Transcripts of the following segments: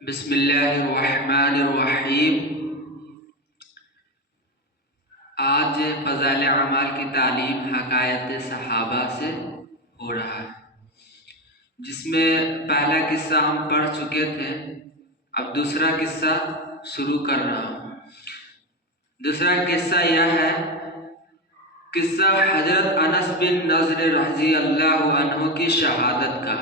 بسم اللہ الرحمن الرحیم۔ آج فضائل اعمال کی تعلیم حکایت صحابہ سے ہو رہا ہے، جس میں پہلا قصہ ہم پڑھ چکے تھے۔ اب دوسرا قصہ شروع کر رہا ہوں۔ دوسرا قصہ یہ ہے، قصہ حضرت انس بن نضر رضی اللہ عنہ کی شہادت کا۔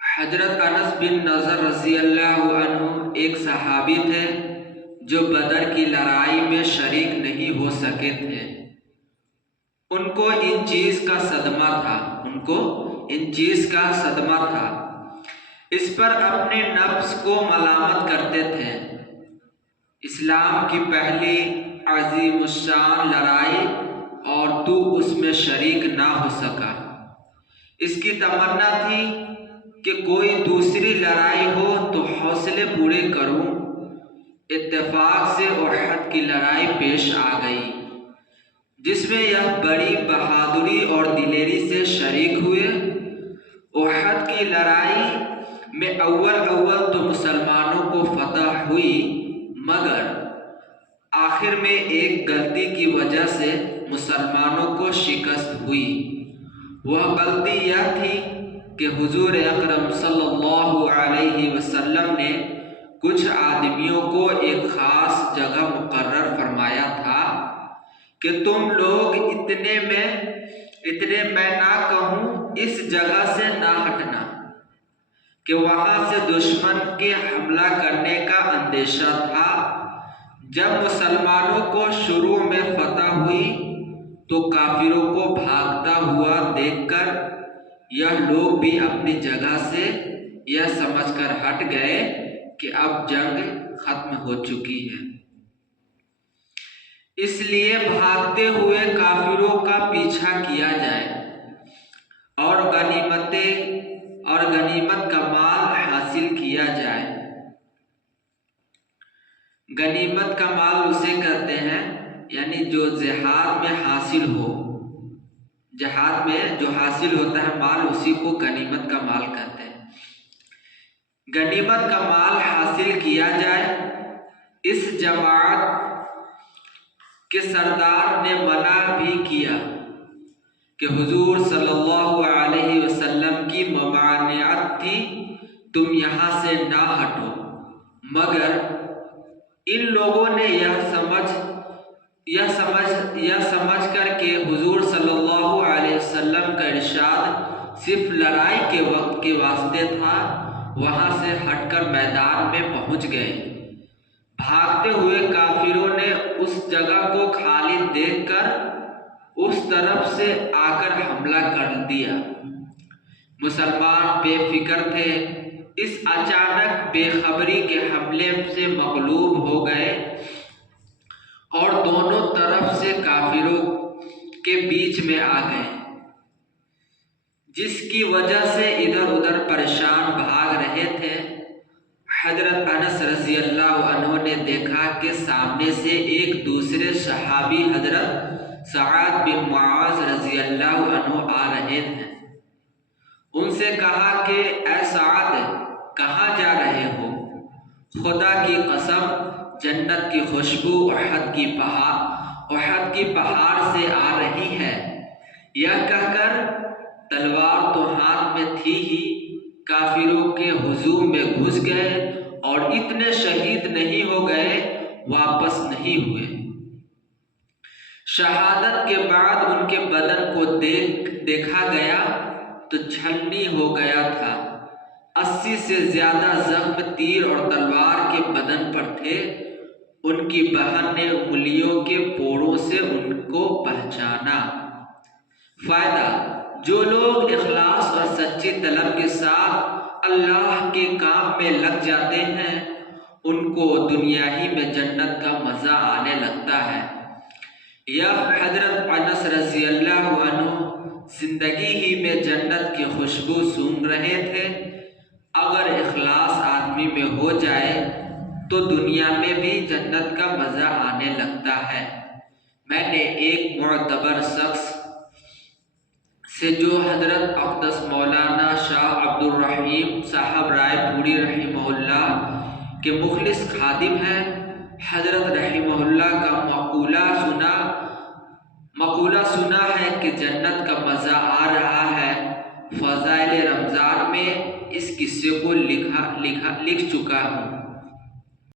حضرت انس بن نضر رضی اللہ عنہ ایک صحابی تھے جو بدر کی لڑائی میں شریک نہیں ہو سکے تھے۔ ان کو ان چیز کا صدمہ تھا۔ اس پر اپنے نفس کو ملامت کرتے تھے۔ اسلام کی پہلی عظیم الشان لڑائی اور تو اس میں شریک نہ ہو سکا۔ اس کی تمنا تھی کہ کوئی دوسری لڑائی ہو تو حوصلے پورے کروں۔ اتفاق سے احد کی لڑائی پیش آ گئی، جس میں یہ بڑی بہادری اور دلیری سے شریک ہوئے۔ احد کی لڑائی میں اول تو مسلمانوں کو فتح ہوئی، مگر آخر میں ایک غلطی کی وجہ سے مسلمانوں کو شکست ہوئی۔ وہ غلطی یہ تھی کہ حضور اکرم صلی اللہ علیہ وسلم نے کچھ آدمیوں کو ایک خاص جگہ مقرر فرمایا تھا کہ تم لوگ اتنے میں نہ کہوں اس جگہ سے نہ ہٹنا، کہ وہاں سے دشمن کے حملہ کرنے کا اندیشہ تھا۔ جب مسلمانوں کو شروع میں فتح ہوئی تو کافروں کو بھاگتا ہوا دیکھ کر یہ لوگ بھی اپنی جگہ سے یہ سمجھ کر ہٹ گئے کہ اب جنگ ختم ہو چکی ہے۔ اس لیے بھاگتے ہوئے کافروں کا پیچھا کیا جائے اور غنیمت کا مال حاصل کیا جائے۔ غنیمت کا مال اسے کہتے ہیں یعنی جو جہاد میں حاصل ہو، جہاد میں جو حاصل ہوتا ہے مال، اسی کو غنیمت کا مال کہتے ہیں۔ غنیمت کا مال حاصل کیا جائے۔ اس جماعت کے سردار نے منع بھی کیا کہ حضور صلی اللہ علیہ وسلم کی ممانعت تھی، تم یہاں سے نہ ہٹو، مگر ان لوگوں نے یہ سمجھ کر کہ حضور صلی اللہ علیہ وسلم کا ارشاد صرف لڑائی کے وقت کے واسطے تھا، وہاں سے ہٹ کر میدان میں پہنچ گئے۔ بھاگتے ہوئے کافروں نے اس جگہ کو خالی دیکھ کر اس طرف سے آ کر حملہ کر دیا۔ مسلمان بے فکر تھے، اس اچانک بے خبری کے حملے سے مغلوب ہو گئے اور دونوں طرف سے کافروں کے بیچ میں آ گئے، جس کی وجہ سے ادھر ادھر پریشان بھاگ رہے تھے۔ حضرت انس رضی اللہ عنہ نے دیکھا کہ سامنے سے ایک دوسرے صحابی حضرت سعد بن معاذ رضی اللہ عنہ آ رہے تھے۔ ان سے کہا کہ اے سعد، کہاں جا رہے ہو؟ خدا کی قسم، جنت کی خوشبو احد کی پہاڑ سے آ رہی ہے۔ یہ کہہ کر تلوار تو ہاتھ میں تھی ہی، کافروں کے ہجوم میں گھس گئے اور اتنے شہید نہیں ہو گئے، واپس نہیں ہوئے۔ شہادت کے بعد ان کے بدن کو دیکھا گیا تو چھلنی ہو گیا تھا۔ 80 سے زیادہ زخم تیر اور تلوار کے بدن پر تھے۔ ان کی بہن نے انگلیوں کے پوڑوں سے ان کو پہچانا۔ فائدہ: جو لوگ اخلاص اور سچی طلب کے ساتھ اللہ کے کام میں لگ جاتے ہیں، ان کو دنیا ہی میں جنت کا مزہ آنے لگتا ہے۔ یہ حضرت انس رضی اللہ عنہ زندگی ہی میں جنت کی خوشبو سونگھ رہے تھے۔ اگر اخلاص آدمی میں ہو جائے تو دنیا میں بھی جنت کا مزہ آنے لگتا ہے۔ میں نے ایک معتبر شخص سے جو حضرت اقدس مولانا شاہ عبد عبدالرحیم صاحب رائے پوری رحمہ اللہ کے مخلص خادم ہیں۔ حضرت رحمہ اللہ کا مقولہ سنا ہے کہ جنت کا مزہ آ رہا ہے۔ فضائل رمضان میں اس قصے کو لکھ چکا ہوں۔